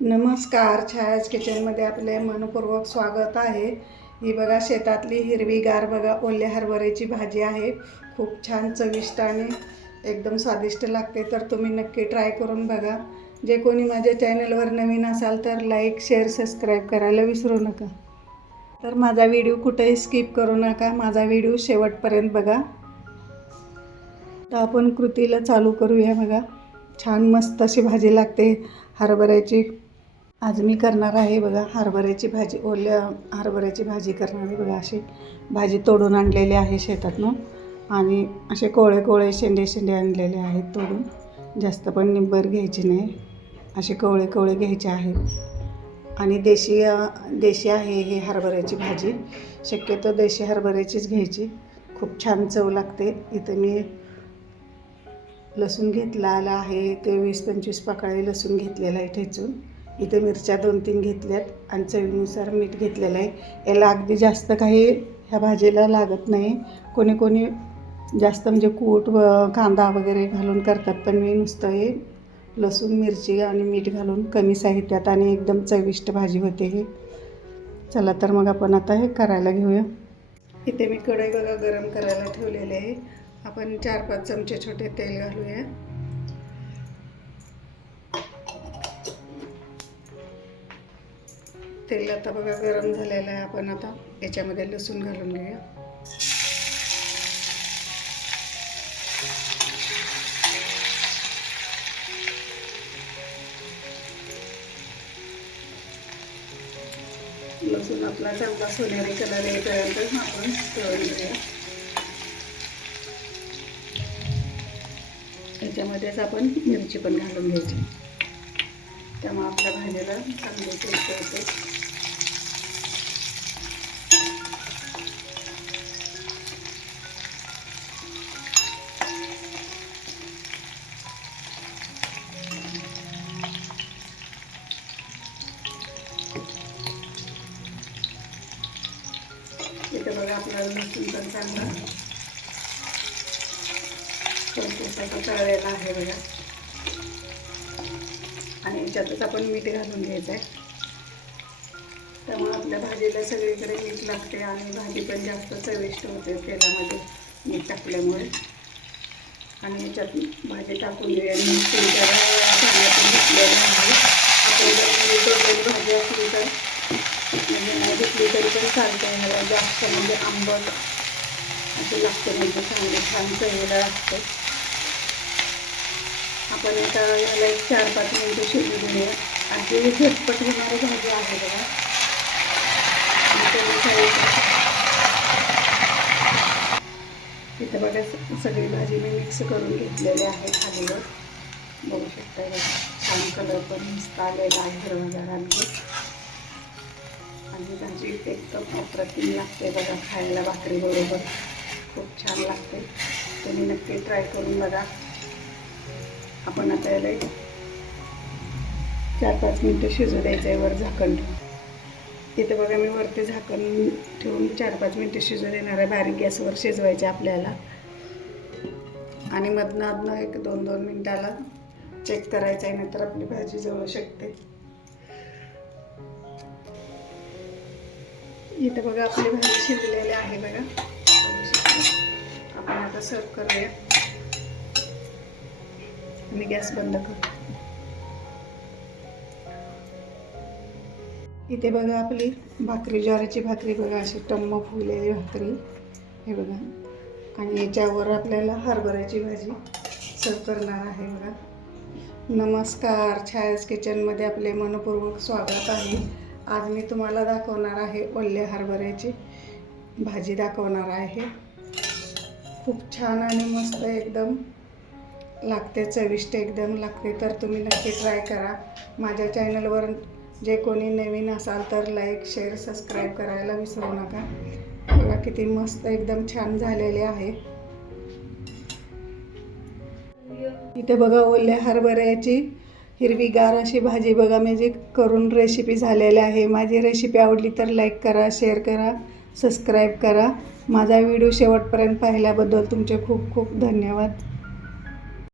नमस्कार, छायाज किचनमध्ये आपले मनपूर्वक स्वागत आहे. ही बघा शेतातली हिरवीगार बघा ओल्या हरभऱ्याची भाजी आहे. खूप छान चविष्ट आणि एकदम स्वादिष्ट लागते. तर तुम्ही नक्की ट्राय करून बघा. जे कोणी माझ्या चॅनलवर नवीन असाल तर लाईक, शेअर, सबस्क्राईब करायला विसरू नका. तर माझा व्हिडिओ कुठेही स्किप करू नका. माझा व्हिडिओ शेवटपर्यंत बघा. तर आपण कृतीला चालू करूया. बघा छान मस्त अशी भाजी लागते हरभऱ्याची. आज मी करणार आहे बघा हरभऱ्याची भाजी. ओल्या हरभऱ्याची भाजी करणार आहे. बघा अशी भाजी तोडून आणलेली आहे शेतातून आणि असे कोळे कोळे शेंडे आणलेले आहेत तोडून. जास्त पण निब्बर घ्यायची नाही, असे कोळे कोळे घ्यायचे आहेत. आणि देशी आहे हे हरभऱ्याची भाजी. शक्यतो देशी हरभऱ्याचीच घ्यायची, खूप छान चव लागते. इथं मी लसूण घेतलेला आहे, ते 20-25 पाकळी लसूण घेतलेला आहे ठेचून. इथे मिरच्या 2-3 घेतल्यात आणि चवीनुसार मीठ घेतलेलं आहे. याला अगदी जास्त काही ह्या भाजीला लागत नाही. कोणी जास्त म्हणजे कूट व कांदा वगैरे घालून करतात, पण मी नुसतं हे लसूण, मिरची आणि मीठ घालून कमी साहित्यात आणि एकदम चविष्ट भाजी होते हे. चला तर मग आपण आता हे करायला घेऊया. इथे मी कढई बघा गरम करायला ठेवलेले आहे. आपण 4-5 चमचे छोटे तेल घालूया. तेल आता बघा गरम झालेलं आहे. आपण आता याच्यामध्ये लसूण घालून घेऊया. लसूण आपला चांगला सोनेरी कलर येईपर्यंत आपण तळून घेऊया. याच्यामध्येच आपण मिरची पण घालून घ्यायची, त्यामुळे आपल्या भाजीला चांगली टेस्ट येते. इथे बघा आपला लसूण पण चांगला तळलेला आहे बघा. आणि याच्यातच आपण मीठ घालून घ्यायचं आहे, त्यामुळे आपल्या भाजीला सगळीकडे मीठ लागते आणि भाजी पण जास्त चविष्ट होते तेलामध्ये मीठ टाकल्यामुळे. आणि याच्यात भाजी टाकून घेऊया. मी पाण्यातून घेतलेलं आहे. आपल्याला भाजी असली तर म्हणजे नाही घेतली तरी पण चालते. ह्याला जास्त म्हणजे आंबट असे लागते, म्हणजे चांगले छान चवीला लागते. आपण आता याला 4-5 मिनिटं शिजू देऊया. अगदी झटपट होणारी भाजी आहे बघा. इथं बघा सगळी भाजी मी मिक्स करून घेतलेली आहे खालीवर. बघू शकता छान कलर पण मस्त आलेला आहे हिरवागार. आणि भाजी एकदम अप्रतिम लागते बघा खायला भाकरीबरोबर. खूप छान लागते. तुम्ही नक्की ट्राय करून बघा. आपण आता याला 4-5 मिनिटं शिजू द्यायचं आहे वर झाकण ठेवून. इथे बघा मी वरती झाकण ठेवून 4-5 मिनिटं शिजू देणार आहे. बारीक गॅसवर शिजवायचे आपल्याला. आणि मधनं 1-2 मिनिटाला चेक करायचं आहे, नाहीतर आपली भाजी जळू शकते. इथे बघा आपली भाजी शिजलेली आहे बघा. आपण आता सर्व करूया आणि गॅस बंद करू. इथे बघा आपली भाकरी, ज्वारीची भाकरी बघा अशी टम्म फुगलेली भाकरी हे बघा. आणि याच्यावर आपल्याला हरभऱ्याची भाजी सर्व करणार आहे बघा. नमस्कार, छायाज किचनमध्ये आपले मनपूर्वक स्वागत आहे. आज मी तुम्हाला दाखवणार आहे ओल्या हरभऱ्याची भाजी दाखवणार आहे. खूप छान आणि मस्त एकदम लागते, चविष्ट एकदम लागते. तर तुम्ही नक्की ट्राय करा. माझ्या चॅनलवर जे कोणी नवीन असाल तर लाईक, शेअर, सबस्क्राईब करायला विसरू नका. बघा किती मस्त एकदम छान झालेले आहे. इथे बघा ओल्या हरभऱ्याची हिरवीगार अशी भाजी बघा म्हणजे करून रेसिपी झालेली आहे. माझी रेसिपी आवडली तर लाईक करा, शेअर करा, सबस्क्राईब करा. माझा व्हिडिओ शेवटपर्यंत पाहिल्याबद्दल तुमचे खूप खूप धन्यवाद.